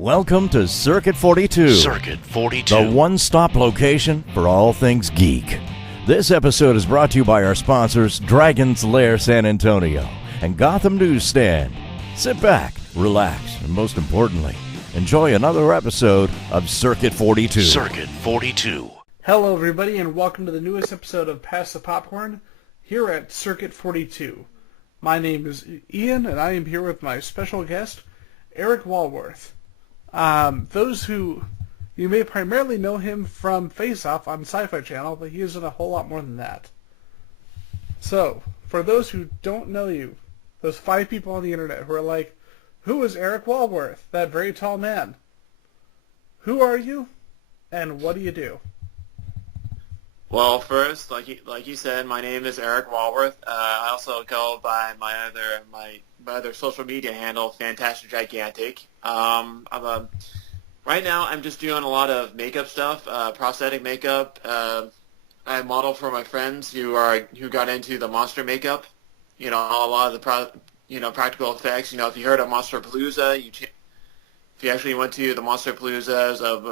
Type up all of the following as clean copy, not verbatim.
Welcome to Circuit 42. Circuit 42. The one-stop location for all things geek. This episode is brought to you by our sponsors, Dragon's Lair San Antonio and Gotham Newsstand. Sit back, relax, and most importantly, enjoy another episode of Circuit 42. Circuit 42. Hello, everybody, and welcome to the newest episode of Pass the Popcorn here at Circuit 42. My name is Ian, and I am here with my special guest, Eric Wallworth. Those who, you may primarily know him from Face Off on Syfy channel, but he is in a whole lot more than that. So, for those who don't know you, those 5 people on the internet who are like, who is Eric Wallworth, that very tall man? Who are you, and what do you do? Well, first, like you said, my name is Eric Wallworth. I also go by my other social media handle, Fantastic Gigantic. Right now I'm just doing a lot of makeup stuff, prosthetic makeup. I model for my friends who got into the monster makeup. You know, a lot of the practical effects. You know, if you heard of Monsterpalooza, if you actually went to the Monsterpaloozas of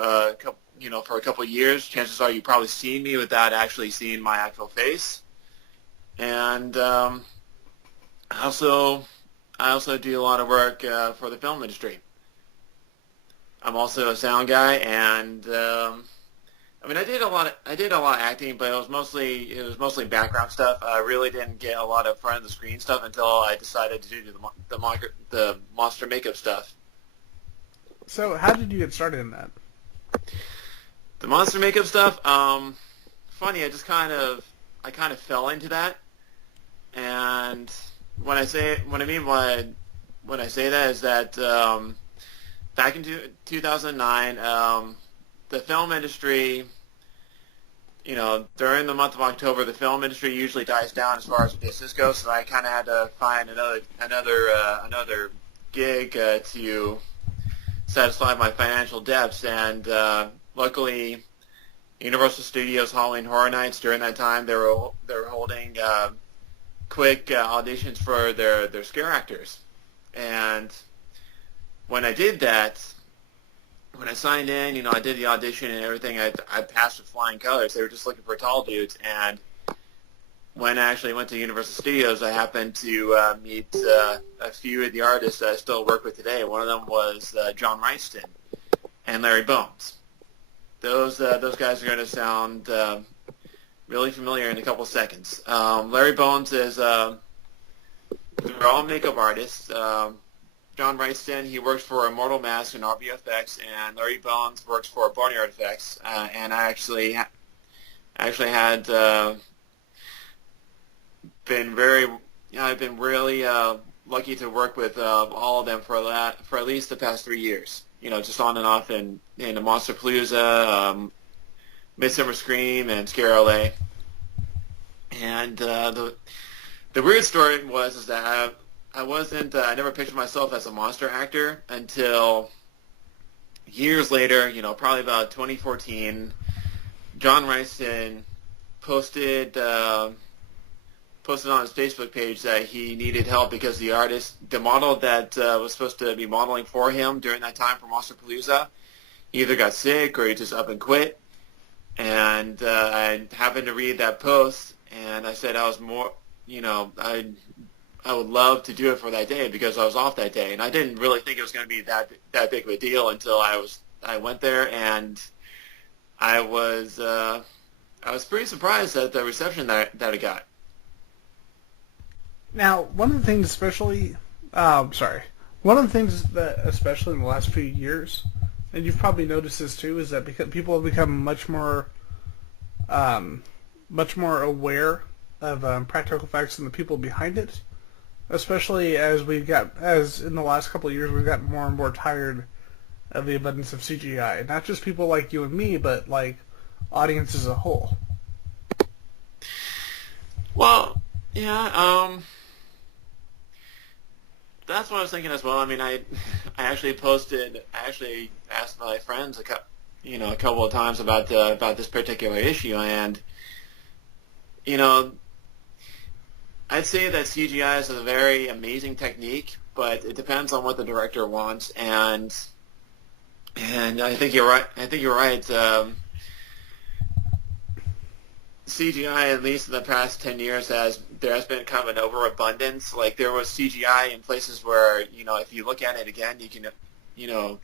for a couple of years, chances are you probably seen me without actually seeing my actual face. And I also do a lot of work for the film industry. I'm also a sound guy, and I did a lot of acting, but it was mostly background stuff. I really didn't get a lot of front of the screen stuff until I decided to do the monster makeup stuff. So, how did you get started in that? The monster makeup stuff, funny, I kind of fell into that. And when I say that is that back in 2009, the film industry, during the month of October, the film industry usually dies down as far as business goes. So I kind of had to find another gig to satisfy my financial debts, and luckily, Universal Studios Halloween Horror Nights, during that time, they were holding quick auditions for their scare actors. And when I did that, when I signed in, I did the audition and everything, I passed with flying colors. They were just looking for tall dudes. And when I actually went to Universal Studios, I happened to meet a few of the artists that I still work with today. One of them was John Ryston and Larry Bones. Those guys are going to sound really familiar in a couple seconds. Larry Bones is they're all makeup artists. John Ryston, he works for Immortal Mask and RBFX, and Larry Bones works for Barnyard Effects. And I actually had been I've been really lucky to work with all of them for at least the past 3 years. Just on and off in the Monsterpalooza, Midsummer Scream, and Scare LA. And the weird story is that I never pictured myself as a monster actor until years later, probably about 2014. John Ryston posted on his Facebook page that he needed help because the model that was supposed to be modeling for him during that time for Monsterpalooza, either got sick or he just up and quit. And I happened to read that post, and I said I would love to do it for that day because I was off that day, and I didn't really think it was going to be that big of a deal until I went there, and I was pretty surprised at the reception that it got. Now, one of the things especially in the last few years, and you've probably noticed this too, is that because people have become much more aware of practical effects and the people behind it, especially as in the last couple of years, we've gotten more and more tired of the abundance of CGI. Not just people like you and me, but like audience as a whole. Well, yeah, that's what I was thinking as well. I actually asked my friends a couple of times about this particular issue, and I'd say that CGI is a very amazing technique, but it depends on what the director wants. And And I think you're right. CGI, at least in the past 10 years, there has been kind of an overabundance. Like, there was CGI in places where, if you look at it again, you can, in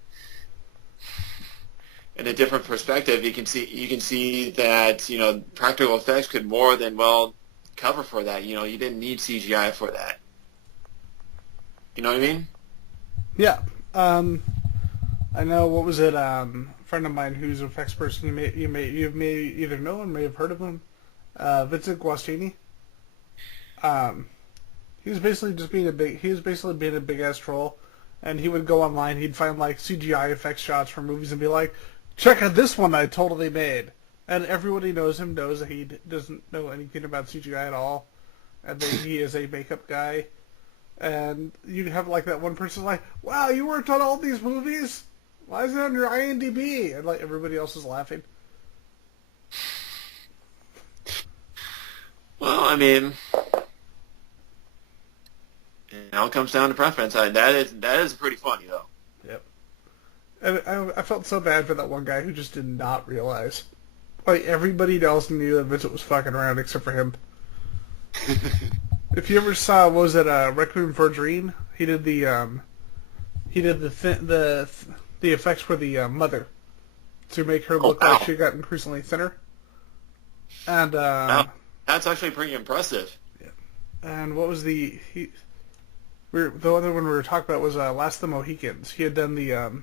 a different perspective, you can see that, practical effects could more than well cover for that. You didn't need CGI for that. You know what I mean? Yeah. I know, what was it, a friend of mine who's an effects person, you may either know him, may have heard of him, Vincent Guastini. He was basically being a big ass troll, and he would go online, he'd find like CGI effects shots from movies and be like, check out this one I totally made. And everybody knows him, knows that he doesn't know anything about CGI at all, and that he is a makeup guy. And you have like that one person like, wow, you worked on all these movies? Why is it on your IMDb? And like everybody else is laughing. Well, I mean, it all comes down to preference. That is pretty funny though. Yep. And I felt so bad for that one guy who just did not realize. Like, everybody else knew that Vincent was fucking around except for him. If you ever saw, what was it, Requiem for a Dream? He did the effects for the mother to make her look like she got increasingly thinner. And that's actually pretty impressive. Yeah. And what was the other one we were talking about was Last of the Mohicans. He had done the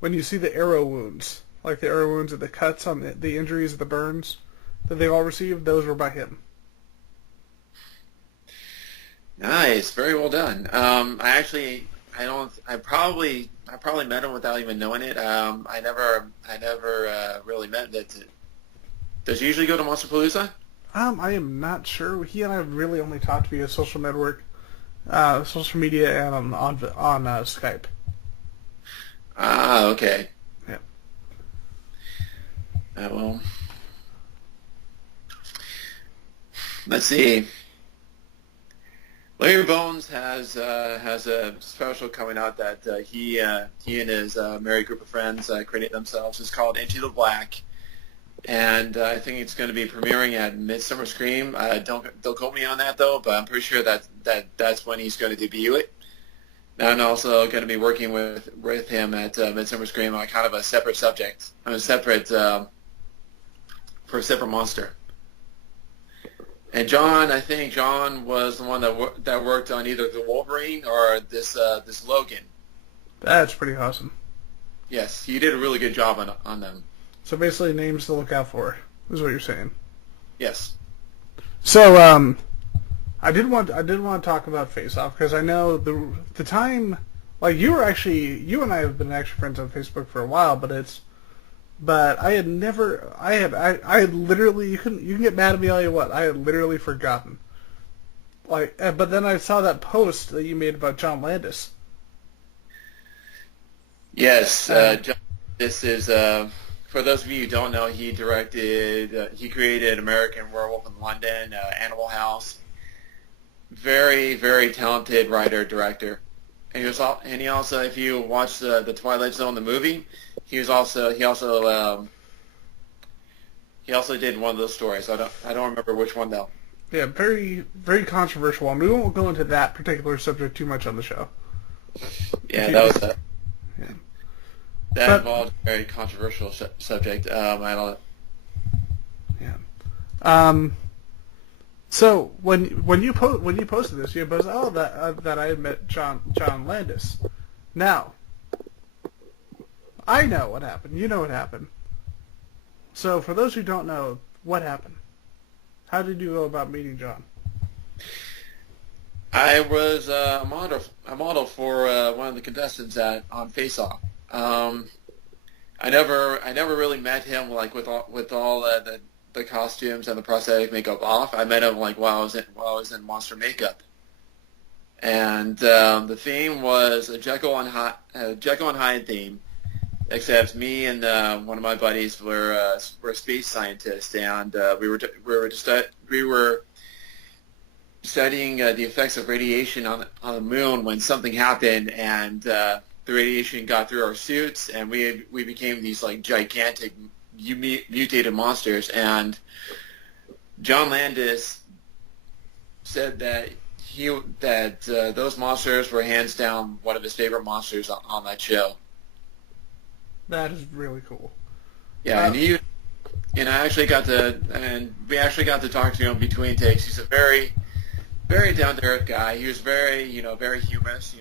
when you see the arrow wounds, like the arrow wounds and the cuts on the injuries, the burns that they all received, those were by him. Nice, very well done. I probably met him without even knowing it. I never really met that. Does he usually go to Monsterpalooza? I am not sure. He and I really only talked via social media, and on Skype. Ah, okay. Yeah. Well, let's see. Larry Bones has a special coming out that he and his married group of friends created themselves. It's called Into the Black, and I think it's going to be premiering at Midsummer Scream. Don't quote me on that though, but I'm pretty sure that's when he's going to debut it. And I'm also going to be working with him at Midsummer Scream on kind of a separate subject, for a separate monster. And I think John was the one that worked on either the Wolverine or this Logan. That's pretty awesome. Yes, he did a really good job on them. So basically, names to look out for is what you're saying. Yes. So I did want to talk about Face Off because I know the time, like, you and I have been actually friends on Facebook for a while, but I had literally, you can get mad at me all you want, I had literally forgotten. Like, but then I saw that post that you made about John Landis. Yes, John, this is, for those of you who don't know, he created American Werewolf in London, Animal House. Very, very talented writer, director. And he also, if you watch the Twilight Zone, the movie, he also did one of those stories. I don't remember which one though. Yeah, very, very controversial one. We won't go into that particular subject too much on the show. Yeah, that involved a very controversial subject. I don't. Yeah. So when you posted this, you posted that I had met John Landis. Now, I know what happened. You know what happened. So for those who don't know, what happened? How did you go about meeting John? I was a model for one of the contestants on Face Off. I never really met him like with all the costumes and the prosthetic makeup off. I met him like while I was in Monster Makeup, and the theme was a Jekyll and Hyde theme, except me and one of my buddies were space scientists, and we were studying the effects of radiation on the moon when something happened, and the the radiation got through our suits, and we became these like gigantic mutated monsters. And John Landis said that those monsters were hands down one of his favorite monsters on that show. That is really cool. Yeah, and we actually got to talk to him between takes. He's a very, very down to earth guy. He was very, very humorous.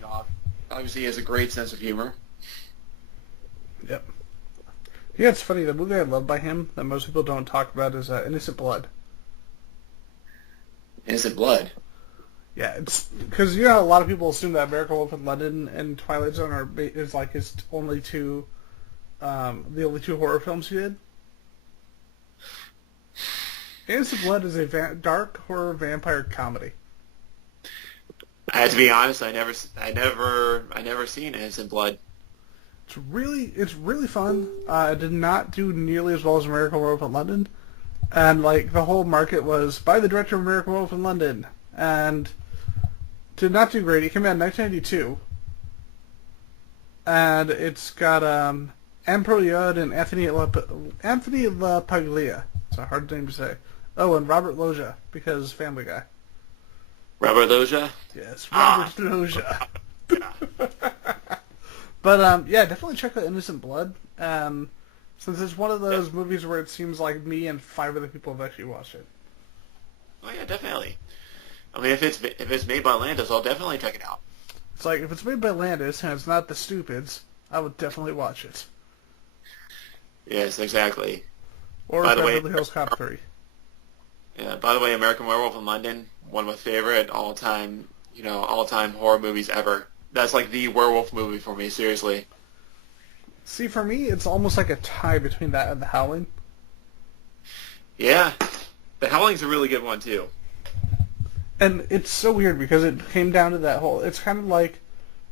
Obviously he has a great sense of humor. Yep. Yeah, it's funny. The movie I love by him that most people don't talk about is Innocent Blood. Innocent Blood. Yeah, it's because a lot of people assume that American Wolf in London and Twilight Zone is like his only two, the only two horror films he did. Innocent Blood is a dark horror vampire comedy. I have to be honest. I never seen Innocent Blood. It's really fun. It did not do nearly as well as American Werewolf in London, and like the whole market was by the director of American Werewolf in London, and did not do great. It came out in 1992, and it's got Amber Yod and Anthony LaPaglia. It's a hard name to say. Oh, and Robert Loggia, because Family Guy. Robert Loggia? Yes, Robert Loggia. But, yeah, definitely check out Innocent Blood. Since it's one of those movies where it seems like me and 5 other people have actually watched it. Oh, yeah, definitely. I mean, if it's made by Landis, I'll definitely check it out. It's like, if it's made by Landis and it's not The Stupids, I would definitely watch it. Yes, exactly. Or Beverly Hills Cop 3. Yeah, by the way, American Werewolf in London, one of my favorite all-time horror movies ever. That's like the werewolf movie for me, seriously. See, for me, it's almost like a tie between that and The Howling. Yeah, The Howling's a really good one, too. And it's so weird because it came down to that whole... It's kind of like...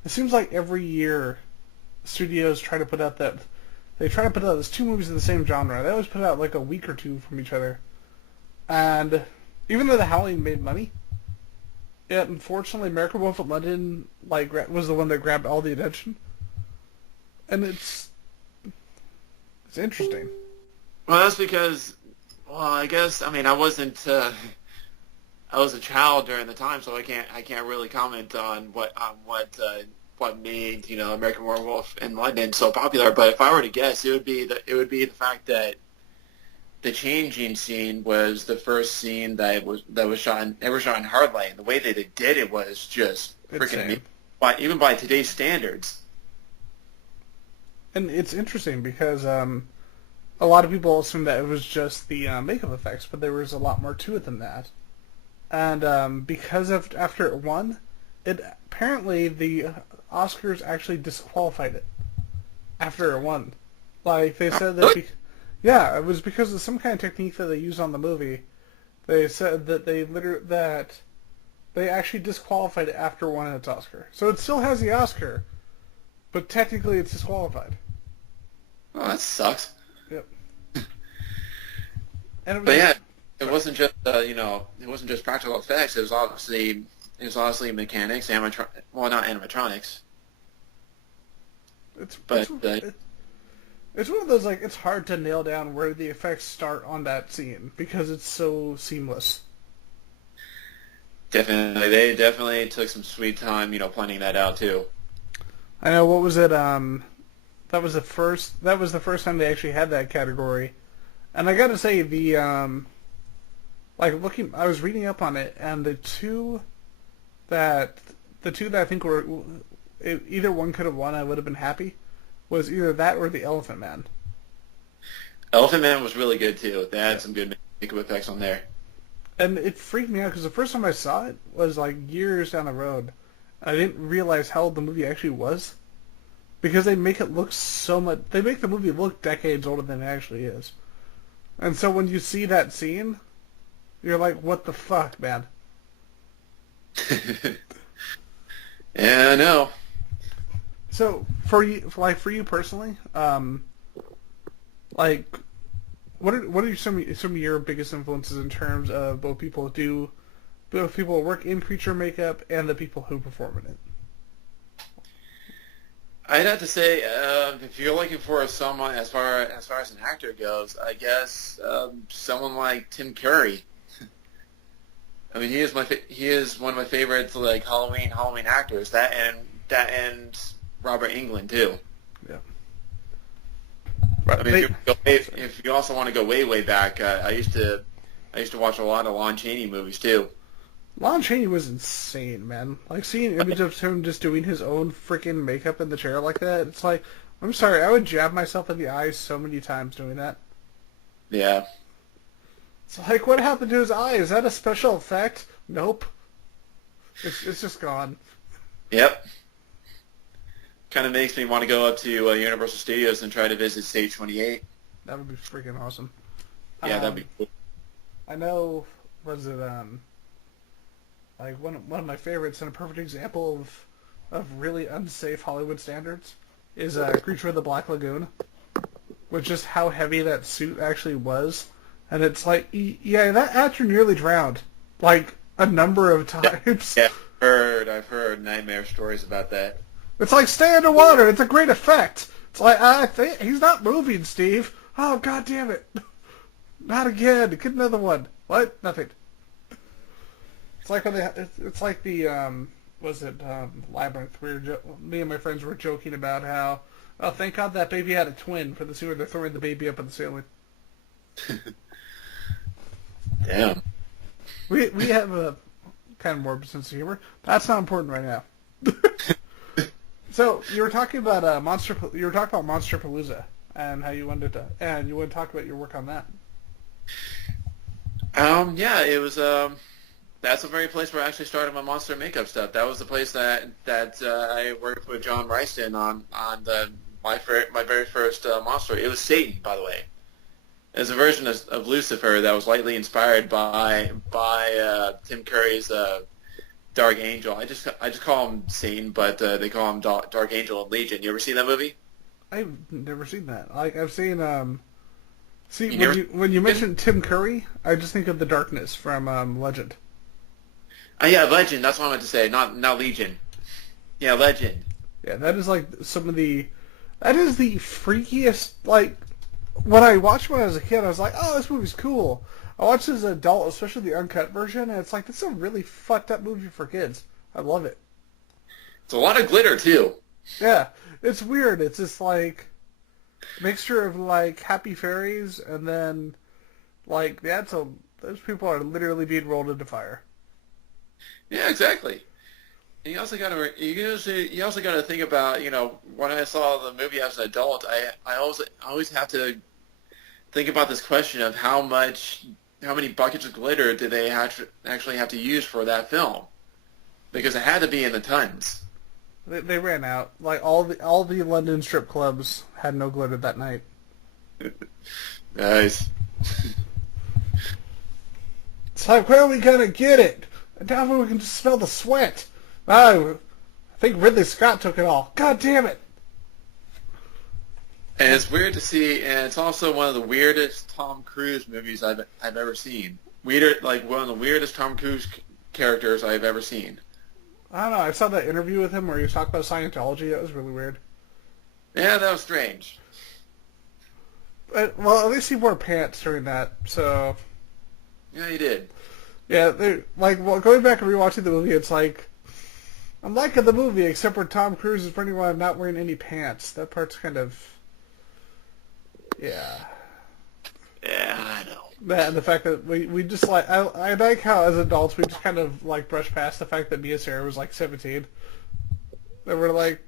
It seems like every year studios try to put out that... They try to put out those 2 movies in the same genre. They always put out like a week or 2 from each other. And even though The Howling made money, yet unfortunately American Wolf in London was the one that grabbed all the attention. And it's interesting. Well, that's because, I guess, I mean, I was a child during the time, so I can't really comment on what made American Werewolf in London so popular. But if I were to guess, it would be the fact that the changing scene was the first scene that was shot in hard light. And the way that it did it was just freaking amazing, even by today's standards. And it's interesting because a lot of people assume that it was just the makeup effects, but there was a lot more to it than that. And because after it won, apparently the Oscars actually disqualified it after it won. Like, they said that... Yeah, it was because of some kind of technique that they used on the movie. They said that they actually disqualified it after winning its Oscar. So it still has the Oscar, but technically it's disqualified. Oh, that sucks. Yep. It wasn't just it wasn't just practical effects. It was obviously mechanics, not animatronics. It's one of those, like, it's hard to nail down where the effects start on that scene because it's so seamless. Definitely. They definitely took some sweet time, planning that out, too. I know, what was it, that was the first time they actually had that category. And I gotta say, I was reading up on it, and the two that I think were, either one could have won, I would have been happy, was either that or the Elephant Man. Elephant Man was really good, too. They had some good makeup effects on there. And it freaked me out, because the first time I saw it was, like, years down the road. I didn't realize how old the movie actually was. Because they make it look so much... They make the movie look decades older than it actually is. And so when you see that scene, you're like, what the fuck, man? Yeah, I know. So, for you personally, what are some of your biggest influences in terms of both people who work in creature makeup and the people who perform in it? I'd have to say, if you're looking for someone as far as an actor goes, I guess someone like Tim Curry. I mean, he is one of my favorites, like Halloween actors. That and Robert Englund too. Yeah. I mean, if you also want to go way back, I used to watch a lot of Lon Chaney movies too. Lon Chaney was insane, man. Like, seeing images of him just doing his own freaking makeup in the chair like that, it's like, I'm sorry, I would jab myself in the eyes so many times doing that. Yeah. It's like, what happened to his eye? Is that a special effect? Nope. It's just gone. Yep. Kind of makes me want to go up to Universal Studios and try to visit Stage 28. That would be freaking awesome. Yeah, that'd be cool. I know, was it, like, one of my favorites and a perfect example of really unsafe Hollywood standards is Creature of the Black Lagoon, with just how heavy that suit actually was. And it's like, yeah, that actor nearly drowned, like, a number of times. Yeah, I've heard nightmare stories about that. It's like, stay underwater, it's a great effect. It's like, I think he's not moving, Steve. Oh, god damn it. Not again. Get another one. What? Nothing. It's like when it's like the, Labyrinth, where me and my friends were joking about how, oh, thank God that baby had a twin for the scene where they're throwing the baby up in the ceiling. Damn. We have a kind of morbid sense of humor. That's not important right now. So you were talking about Monsterpalooza and how you wanted to, and you want to talk about your work on that. Yeah, it was. That's the very place where I actually started my monster makeup stuff. That was the place that I worked with John Ryston on my very first monster. It was Satan, by the way. It was a version of Lucifer that was lightly inspired by Tim Curry's Dark Angel. I just call him Satan, but they call him Dark Angel and Legion. You ever seen that movie? I've never seen that. Like, I've seen when you mention Tim Curry, I just think of The Darkness from Legend. Yeah, Legend. That's what I meant to say. Not Legion. Yeah, Legend. Yeah, that is like that is the freakiest. Like, when I watched when I was a kid, I was like, oh, this movie's cool. I watched as an adult, especially the uncut version, and it's like, this is a really fucked up movie for kids. I love it. It's a lot of glitter too. Yeah, it's weird. It's just like mixture of like happy fairies and then like those people are literally being rolled into fire. Yeah, exactly. And you also got to think about, when I saw the movie as an adult, I always have to think about this question of how many buckets of glitter did they actually have to use for that film, because it had to be in the tons. They ran out. Like all the London strip clubs had no glitter that night. Nice. It's like, where are we gonna get it? Down where we can just smell the sweat. Oh, I think Ridley Scott took it all. God damn it. And it's weird to see, and it's also one of the weirdest Tom Cruise movies I've ever seen. Like one of the weirdest Tom Cruise characters I've ever seen. I don't know. I saw that interview with him where he was talking about Scientology. That was really weird. Yeah, that was strange. But, well, at least he wore pants during that, so... Yeah, he did. Yeah, going back and rewatching the movie, it's like, I'm liking the movie, except for Tom Cruise is running around not wearing any pants. That part's kind of... Yeah. Yeah, I know. That and the fact that we just like... I like how, as adults, we just kind of, like, brush past the fact that Mia Sara was, like, 17. And we're like,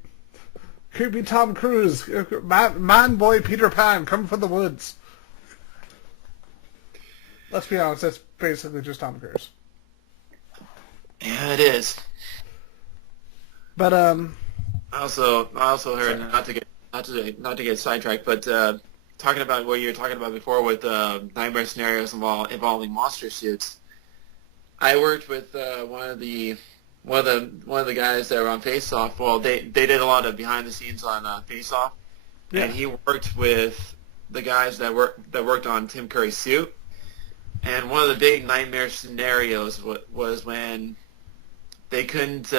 creepy Tom Cruise, man boy Peter Pan, come from the woods. Let's be honest, that's basically just Tom Cruise. Yeah, it is. But I also heard, not to get sidetracked, but talking about what you were talking about before with nightmare scenarios involving monster suits. I worked with one of the guys that were on Face Off. Well, they did a lot of behind the scenes on Face Off, yeah. And he worked with the guys that worked on Tim Curry's suit. And one of the big nightmare scenarios was when they couldn't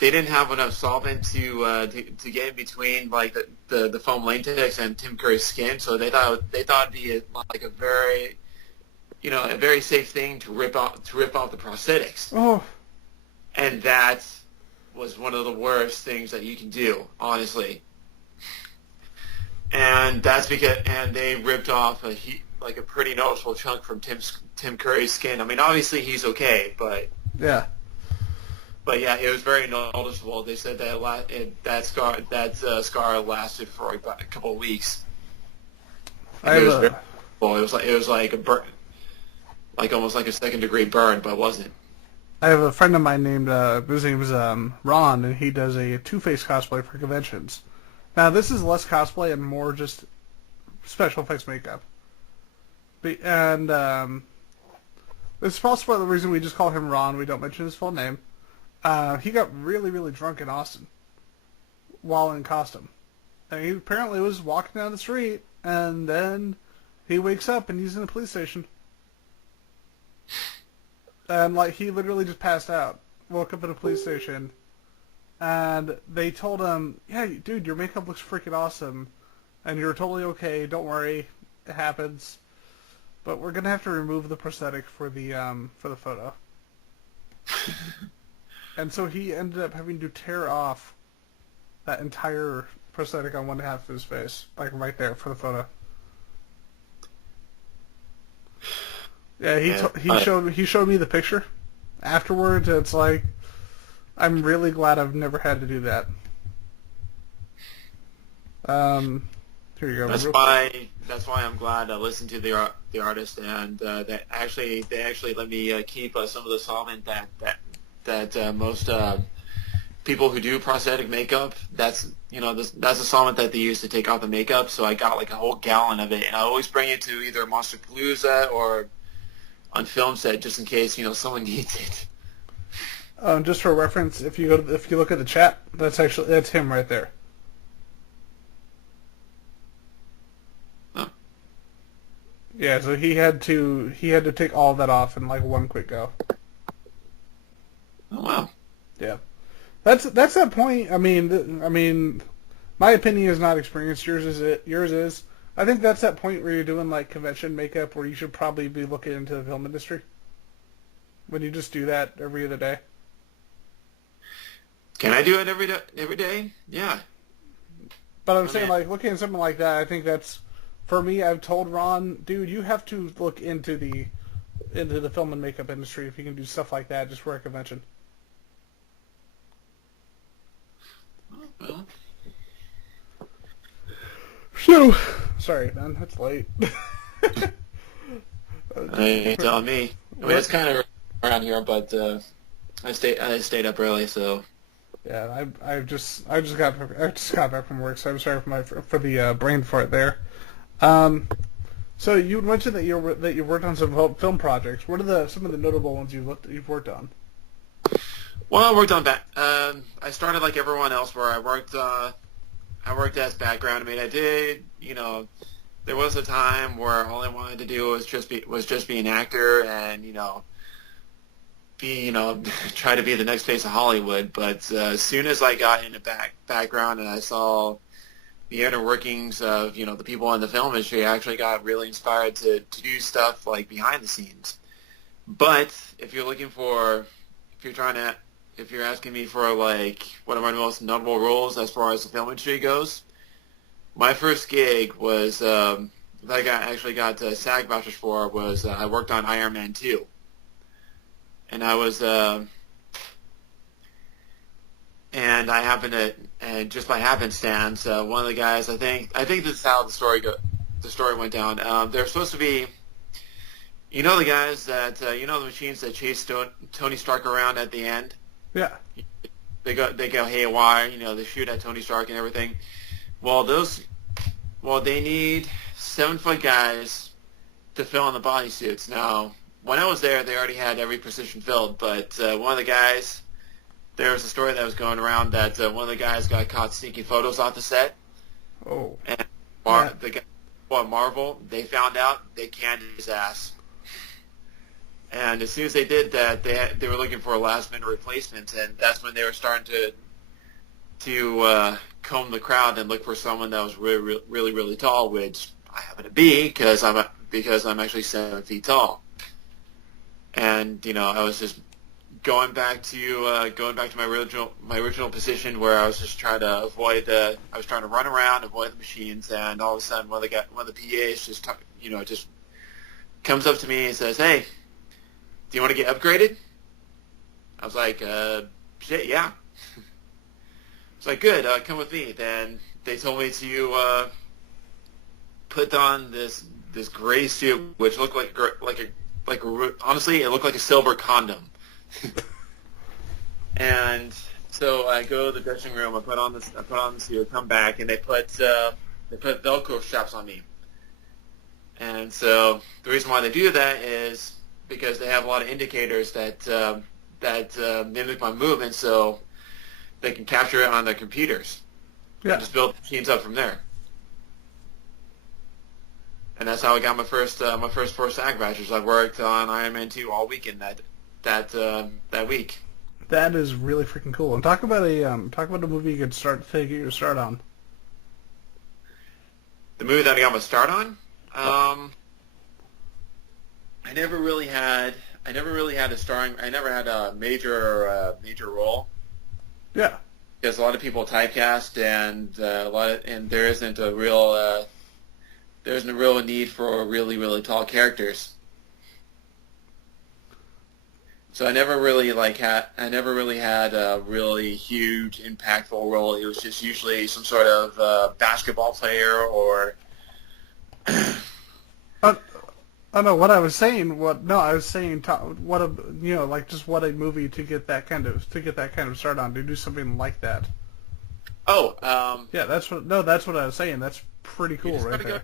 they didn't have enough solvent to get in between like the foam latex and Tim Curry's skin, so they thought it'd be like a very a very safe thing to rip off the prosthetics. Oh, and that was one of the worst things that you can do, honestly. And that's because they ripped off a pretty noticeable chunk from Tim Curry's skin. I mean, obviously he's okay, but yeah. But yeah, it was very noticeable. They said that scar lasted for about a couple of weeks. It was like a burn, like almost like a second-degree burn, but it wasn't. I have a friend of mine named his name is Ron, and he does a Two-Face cosplay for conventions. Now this is less cosplay and more just special effects makeup. And this is possibly the reason we just call him Ron. We don't mention his full name. He got really, really drunk in Austin while in costume. And he apparently was walking down the street, and then he wakes up and he's in a police station. And like he literally just passed out, woke up in a police station, and they told him, "Yeah, dude, your makeup looks freaking awesome, and you're totally okay. Don't worry, it happens. But we're gonna have to remove the prosthetic for the photo." And so he ended up having to tear off that entire prosthetic on one half of his face, like right there for the photo. Yeah, he showed me the picture afterwards. And it's like, I'm really glad I've never had to do that. Here you go. That's why I'm glad I listened to the artist, and they actually let me keep some of the solvent that most people who do prosthetic makeup, that's a solvent that they use to take off the makeup. So I got like a whole gallon of it, and I always bring it to either Monsterpalooza or on film set just in case someone needs it. Just for reference, if you look at the chat, that's him right there. Oh. Yeah, so he had to take all of that off in like one quick go. Oh wow. Yeah, that's that point. I mean, my opinion is not experienced. Yours is. I think that's that point where you're doing like convention makeup, where you should probably be looking into the film industry. When you just do that every other day. Can I do it every day? Yeah. But I'm saying, like, looking at something like that, I think that's, for me, I've told Ron, dude, you have to look into the film and makeup industry if you can do stuff like that just for a convention. Well. So, sorry, man, it's late. You tell me. I mean, it's kind of around here, but I stayed up early, so. Yeah, I just got back from work, so I'm sorry for the brain fart there. So you mentioned that you worked on some film projects. What are some of the notable ones you've worked on? Well, I worked on I started like everyone else, where I worked as background. I mean, I did. There was a time where all I wanted to do was just be an actor and try to be the next face of Hollywood. But as soon as I got into background and I saw the inner workings of the people in the film industry, I actually got really inspired to do stuff like behind the scenes. But if you're asking me for like what are my most notable roles as far as the film industry goes, my first gig was that I actually got SAG vouchers for was I worked on Iron Man 2. And I was, and I happened to, and just by happenstance, one of the guys, I think this is how the story went down. They're supposed to be, the guys that, the machines that chase Tony Stark around at the end. Yeah. They go haywire. They shoot at Tony Stark and everything. Well, they need 7-foot guys to fill in the bodysuits. Now, when I was there, they already had every position filled, but one of the guys, there was a story that was going around that one of the guys got caught sneaking photos off the set. Oh. And the guy at Marvel, they found out, they canned his ass. And as soon as they did that, they were looking for a last-minute replacement, and that's when they were starting to comb the crowd and look for someone that was really, really, really tall, which I happen to be because I'm actually 7 feet tall. And I was just going back to my original position where I was just trying to run around, avoid the machines, and all of a sudden one of the PAs just comes up to me and says, "Hey, do you want to get upgraded?" I was like, "Shit, yeah." It's like, "Good, come with me." Then they told me to put on this gray suit, which looked honestly, it looked like a silver condom. And so I go to the dressing room. I put on the suit, come back, and they put Velcro straps on me. And so the reason why they do that is because they have a lot of indicators that mimic my movement, so they can capture it on their computers. Yeah. And just build machines up from there. And that's how I got my first 4 SAG badges. I worked on Iron Man 2 all weekend that week. That is really freaking cool. And talk about a movie you could take your start on. The movie that I got my start on. I never really had a starring. I never had a major role. Yeah. Because a lot of people typecast, and there isn't a real need for really, really tall characters. So I never really had a really huge, impactful role. It was just usually some sort of basketball player or. Oh no! What I was saying, what a movie to get that kind of start on, to do something like that. Oh, yeah, that's what I was saying. That's pretty cool, right there.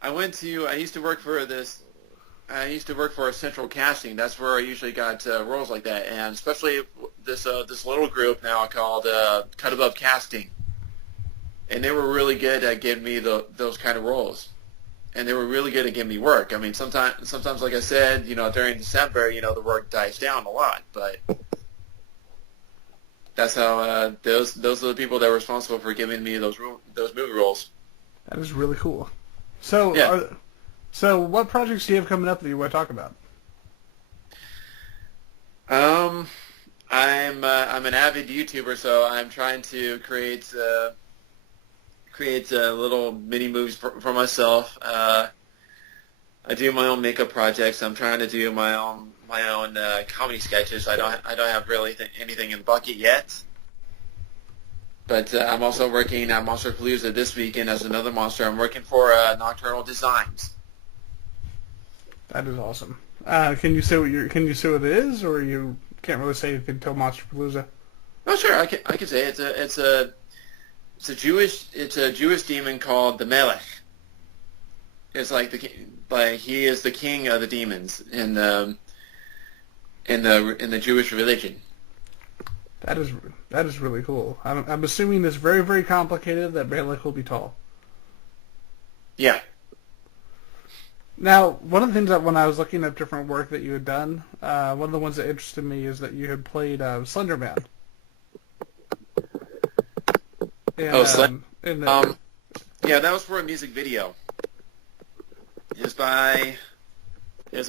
I used to work for a central casting. That's where I usually got roles like that, and especially this little group now called Cut Above Casting, and they were really good at giving me those kind of roles, and they were really good at giving me work. I mean, sometimes, like I said, during December, the work dies down a lot, but that's how those are the people that were responsible for giving me those movie roles. That is really cool. So, yeah. So what projects do you have coming up that you want to talk about? I'm an avid YouTuber, so I'm trying to create little mini movies for myself. I do my own makeup projects. I'm trying to do my own comedy sketches. I don't have really anything in the bucket yet. But I'm also working at Monsterpalooza this weekend as another monster. I'm working for Nocturnal Designs. That is awesome. Can you say what it is, or you can't really say anything until Monsterpalooza? Oh, sure. I can say it's a Jewish demon called the Melech. It's he is the king of the demons in the Jewish religion. That is really cool. I'm assuming it's very, very complicated. That Melech will be tall. Yeah. Now, one of the things that when I was looking up different work that you had done, one of the ones that interested me is that you had played Slender Man. And, yeah, that was for a music video. There's a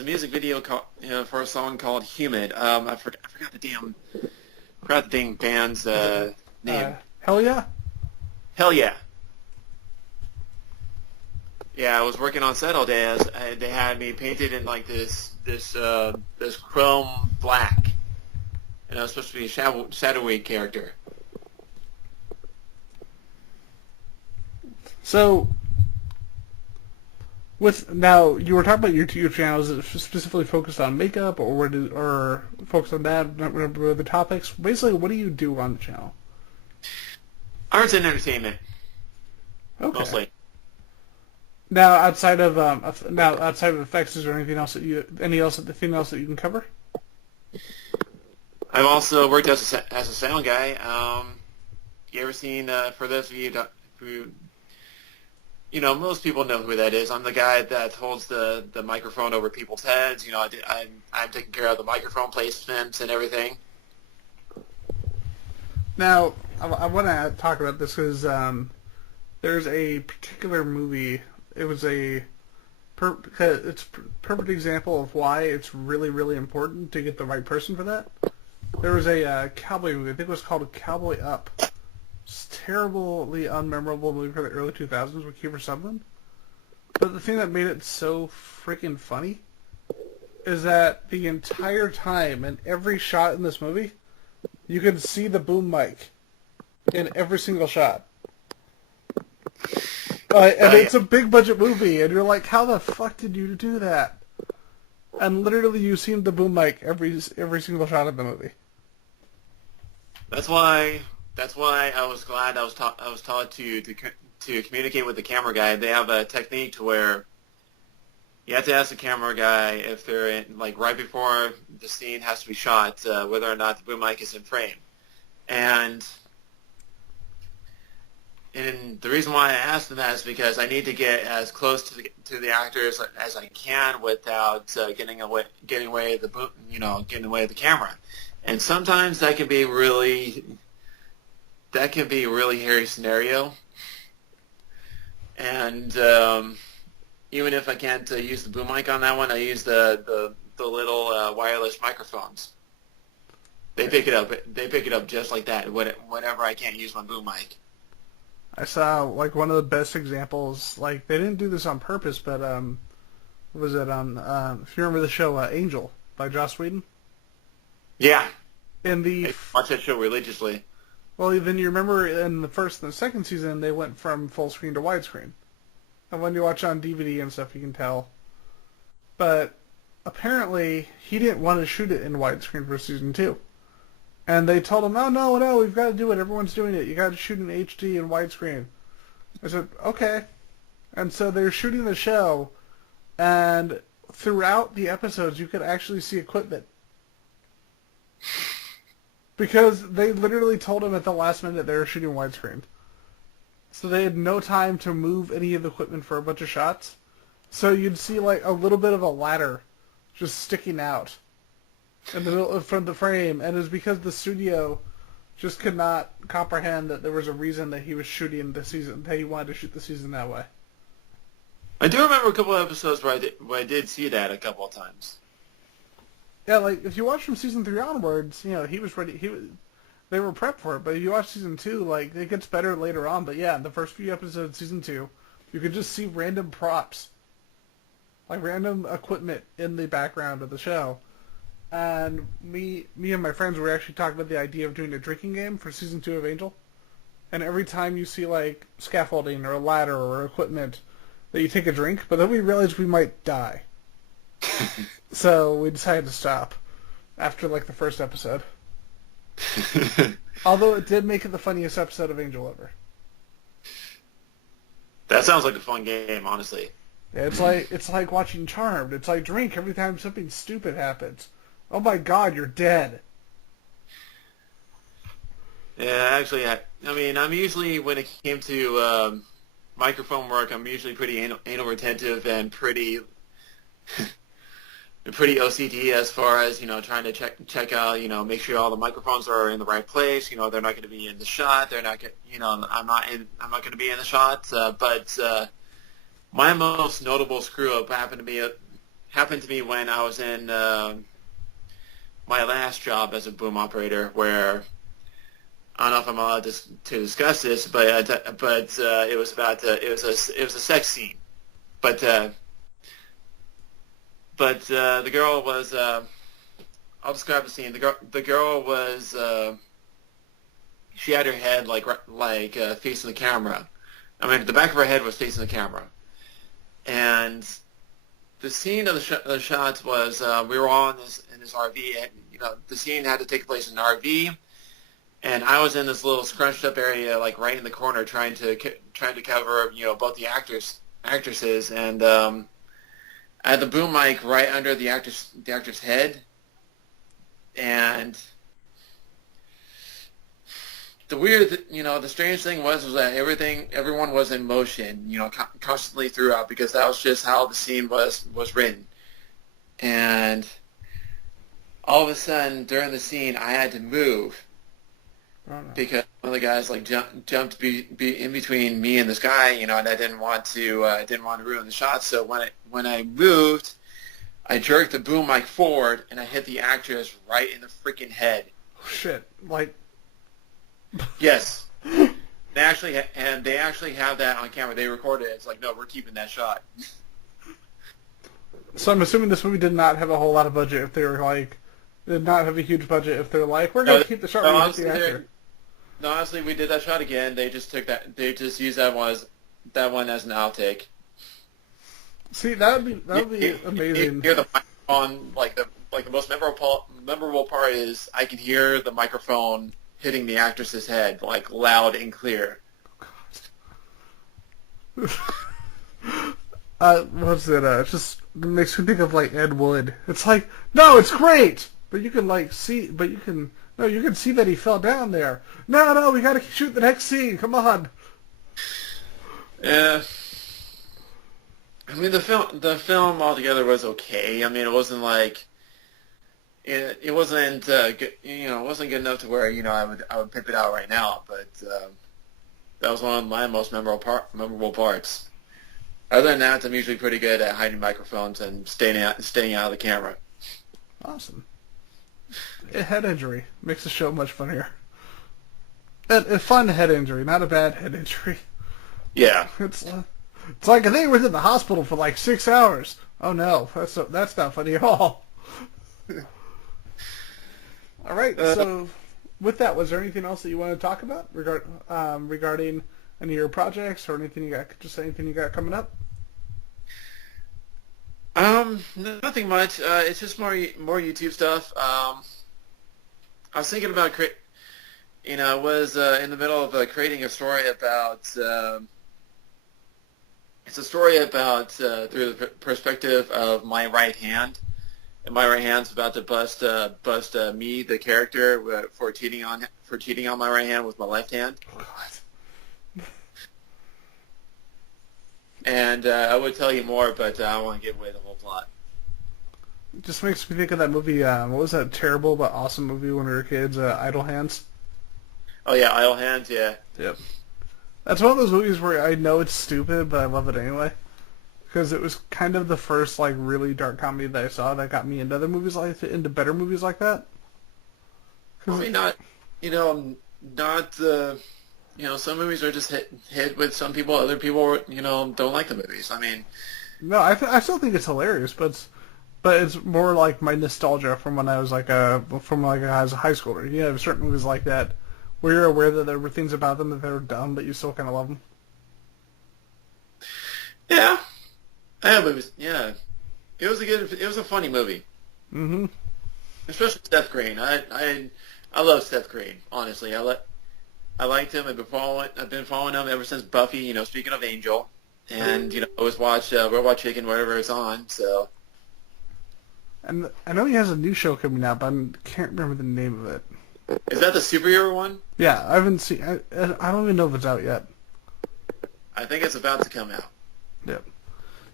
music video for a song called "Humid." I forgot the dang band's name. Hell yeah. Hell yeah. Yeah, I was working on set all day. They had me painted in like this chrome black, and I was supposed to be a shadowy character. So, now you were talking about your YouTube channel. Is it specifically focused on makeup, or focused on that? Not remember the topics. Basically, what do you do on the channel? Arts and entertainment. Okay. Mostly. Now, outside of effects, is there anything else that you can cover? I've also worked as a sound guy. You ever seen, for those of you most people know who that is. I'm the guy that holds the microphone over people's heads. I'm taking care of the microphone placements and everything. Now, I want to talk about this because there's a particular movie. It's a perfect example of why it's really, really important to get the right person for that. There was a cowboy movie. I think it was called Cowboy Up. It's a terribly unmemorable movie for the early 2000s with Kiefer Sutherland. But the thing that made it so freaking funny is that the entire time, in every shot in this movie, you could see the boom mic in every single shot. And it's a big budget movie, and you're like, how the fuck did you do that? And literally, you see the boom mic every single shot of the movie. That's why I was glad I was taught to communicate with the camera guy. They have a technique to where you have to ask the camera guy if they're in, like right before the scene has to be shot, whether or not the boom mic is in frame. And the reason why I asked them that is because I need to get as close to the actors as I can without getting away with the camera. And sometimes that can be a really hairy scenario. And even if I can't use the boom mic on that one, I use the little wireless microphones. They pick it up. They pick it up just like that. Whenever I can't use my boom mic. I saw like one of the best examples. Like they didn't do this on purpose, but what was it on? If you remember the show Angel by Joss Whedon. Yeah. I watch that show religiously. Well, then you remember in the first and the second season they went from full screen to widescreen, and when you watch on DVD and stuff, you can tell. But apparently he didn't want to shoot it in widescreen for season 2. And they told him, no, we've got to do it. Everyone's doing it. You got to shoot in HD and widescreen. I said, okay. And so they're shooting the show, and throughout the episodes, you could actually see equipment. Because they literally told him at the last minute they were shooting widescreen. So they had no time to move any of the equipment for a bunch of shots. So you'd see like a little bit of a ladder just sticking out in the middle from the frame, and it was because the studio just could not comprehend that there was a reason that he was shooting the season, that he wanted to shoot the season that way. I do remember a couple of episodes where I did see that a couple of times. Yeah, like if you watch from season 3 onwards, he was ready. They were prepped for it. But if you watch season 2, like it gets better later on. But yeah, in the first few episodes of season 2, you could just see random props, like random equipment in the background of the show. And me and my friends were actually talking about the idea of doing a drinking game for season 2 of Angel. And every time you see like scaffolding or a ladder or equipment, that you take a drink. But then we realized we might die. So we decided to stop after like the first episode. Although it did make it the funniest episode of Angel ever. That sounds like a fun game, honestly. Yeah, it's like watching Charmed. It's like drink every time something stupid happens. Oh my God, you're dead. Yeah, actually, I mean, I'm usually, when it came to microphone work, I'm usually pretty anal retentive and pretty OCD as far as, trying to check out, make sure all the microphones are in the right place. They're not going to be in the shot. They're not, I'm not going to be in the shot. But my most notable screw up happened to me when I was in my last job as a boom operator, where I don't know if I'm allowed to discuss this, but it was about it was a sex scene, but the girl was I'll describe the scene. The girl was she had her head like facing the camera. I mean, the back of her head was facing the camera, and the scene of the shots was we were all in this RV, and the scene had to take place in an RV, and I was in this little scrunched up area, like right in the corner, trying to cover both the actresses, and I had the boom mic right under the actor's head, and the strange thing was that everyone was in motion, constantly throughout, because that was just how the scene was written. And all of a sudden, during the scene, I had to move because one of the guys jumped be in between me and this guy, and I didn't want to ruin the shot. So when I moved, I jerked the boom mic forward and I hit the actress right in the freaking head. Oh, shit! Yes. They actually have that on camera. They recorded it. It's like, no, we're keeping that shot. So I'm assuming this movie did not have a whole lot of budget. If they were did not have a huge budget. If they're like, we're gonna keep the shot where you hit the actor. No, honestly, we did that shot again. They just took that. They just used that one as an outtake. See, that would be amazing. You hear the microphone, the most memorable part is I can hear the microphone hitting the actress's head, loud and clear. What's it? It just makes me think of Ed Wood. It's like, no, it's great, but you can see, you can see that he fell down there. No, we gotta shoot the next scene. Come on. Yeah. I mean, the film altogether was okay. I mean, it wasn't it wasn't good, it wasn't good enough to where I would pimp it out right now. But that was one of my most memorable parts. Other than that, I'm usually pretty good at hiding microphones and staying out of the camera. Awesome. A head injury makes the show much funnier. A fun head injury, not a bad head injury. Yeah. It's like I think I was in the hospital for 6 hours. Oh no, that's not funny at all. All right. So, with that, was there anything else that you want to talk about regarding any of your projects or anything anything you got coming up? Nothing much. It's just more YouTube stuff. I was thinking about I was in the middle of creating a story about. It's a story about through the perspective of my right hand, and my right hand's about to bust me, the character, for cheating on my right hand with my left hand. Oh, God. And I would tell you more, but I don't want to give away the whole plot. It just makes me think of that movie. What was that terrible but awesome movie when we were kids? Idle Hands. Oh yeah, Idle Hands. Yeah. Yep. That's one of those movies where I know it's stupid, but I love it anyway. Because it was kind of the first really dark comedy that I saw that got me into other movies into better movies like that. I mean, some movies are just hit with some people. Other people, don't like the movies. I mean, no, I still think it's hilarious, but it's more like my nostalgia from when I was as a high schooler. You have certain movies like that where you're aware that there were things about them that they were dumb, but you still kind of love them. Yeah, I have movies. Yeah, it was a funny movie. Mm-hmm. Especially Seth Green. I love Seth Green. Honestly, I liked him. I've been following him ever since Buffy. Speaking of Angel, and I always watch Robot Chicken wherever it's on. So. And I know he has a new show coming out, but I can't remember the name of it. Is that the superhero one? Yeah, I haven't seen. I don't even know if it's out yet. I think it's about to come out. Yep.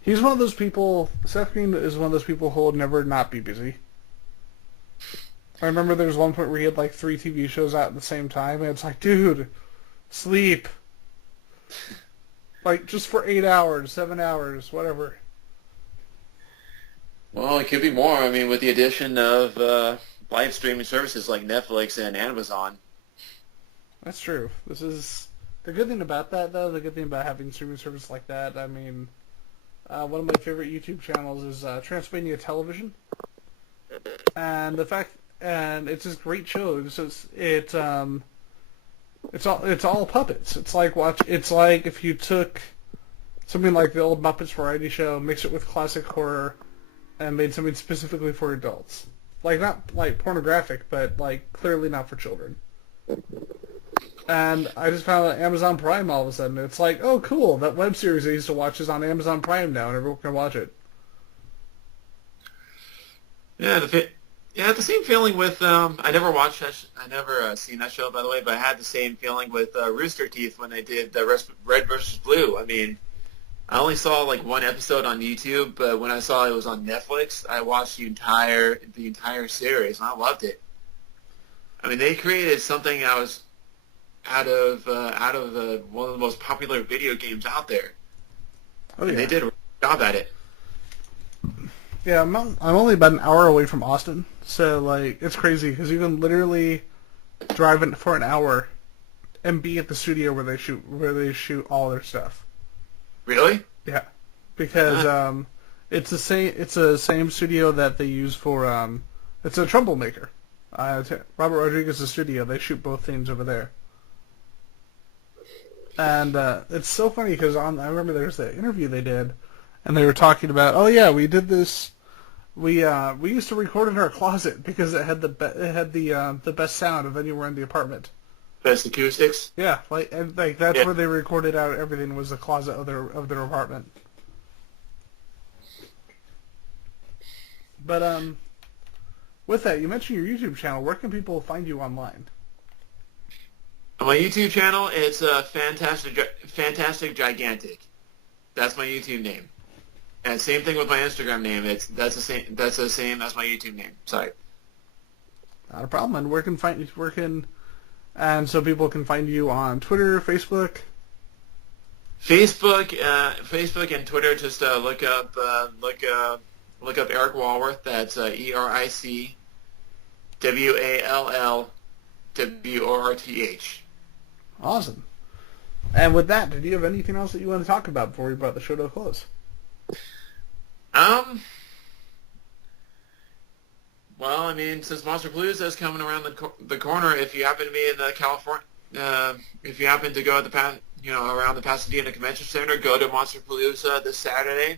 He's one of those people. Seth Green is one of those people who will never not be busy. I remember there was one point where he had 3 TV shows out at the same time, and it's like, dude, sleep. Just for 8 hours, 7 hours, whatever. Well, it could be more. I mean, with the addition of live streaming services like Netflix and Amazon. That's true. This is the good thing about that, though. The good thing about having streaming service like that. I mean, one of my favorite YouTube channels is Transylvania Television, and it's this great show. It's all puppets. It's like if you took something like the old Muppets variety show, mixed it with classic horror, and made something specifically for adults. Not pornographic, but clearly not for children. And I just found out Amazon Prime all of a sudden. It's oh cool, that web series I used to watch is on Amazon Prime now, and everyone can watch it. Yeah, Yeah, I had the same feeling with. I never watched that. I never seen that show, by the way. But I had the same feeling with Rooster Teeth when they did the Red versus Blue. I mean, I only saw like one episode on YouTube, but when I saw it was on Netflix, I watched the entire series, and I loved it. I mean, they created something that was out of one of the most popular video games out there. Oh, And yeah. they did a good job at it. Yeah, I'm only about an hour away from Austin, so like it's crazy because you can literally drive in for an hour and be at the studio where they shoot all their stuff. Really? Yeah, because it's the same studio that they use for it's a Troublemaker. Robert Rodriguez's studio. They shoot both things over there. And it's so funny because I remember there was that interview they did, and they were talking about, oh yeah, we did this. We used to record in our closet because it had the best sound of anywhere in the apartment. Best acoustics? Yeah, that's Yeah. where they recorded out everything was the closet of their apartment. But with that, you mentioned your YouTube channel. Where can people find you online? On my YouTube channel, it's Fantastic Gigantic. That's my YouTube name. And same thing with my Instagram name. That's the same as my YouTube name. Sorry. Not a problem. And and so people can find you on Twitter, Facebook. Facebook and Twitter. Just look up Eric Wallworth. That's EricWallWorth. Awesome. And with that, did you have anything else that you want to talk about before we brought the show to a close? Well, I mean, since Monsterpalooza is coming around the corner, if you happen to be in California, if you happen to go at around the Pasadena Convention Center, go to Monsterpalooza this Saturday.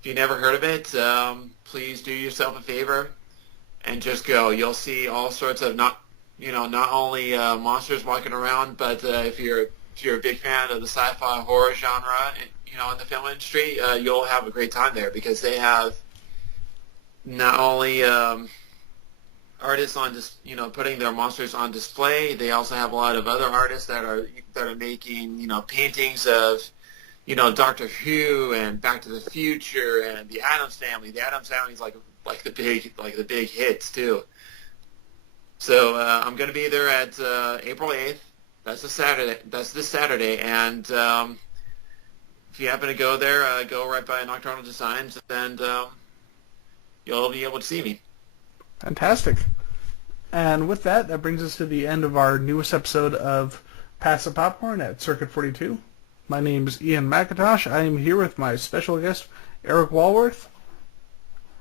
If you never heard of it, please do yourself a favor and just go. You'll see all sorts of not only monsters walking around, but if you're a big fan of the sci-fi horror genre, in the film industry, you'll have a great time there because they have not only artists on putting their monsters on display. They also have a lot of other artists that are making paintings of Doctor Who and Back to the Future and the Addams Family. The Addams Family is like the big hits too. So I'm going to be there at April 8th. That's this Saturday, and if you happen to go there, go right by Nocturnal Designs, and you'll be able to see me. Fantastic. And with that, that brings us to the end of our newest episode of Pass the Popcorn at Circuit 42. My name is Ian McIntosh. I am here with my special guest, Eric Wallworth.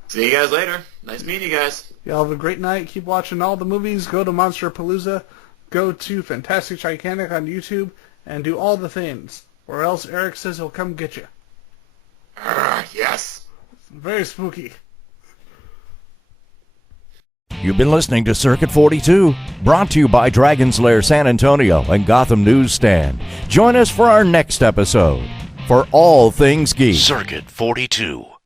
See you guys later. Nice meeting you guys. Y'all have a great night. Keep watching all the movies. Go to Monsterpalooza. Go to Fantastic Gigantic on YouTube. And do all the things. Or else Eric says he'll come get you. Yes. Very spooky. You've been listening to Circuit 42, brought to you by Dragon's Lair San Antonio and Gotham Newsstand. Join us for our next episode. For all things geek. Circuit 42.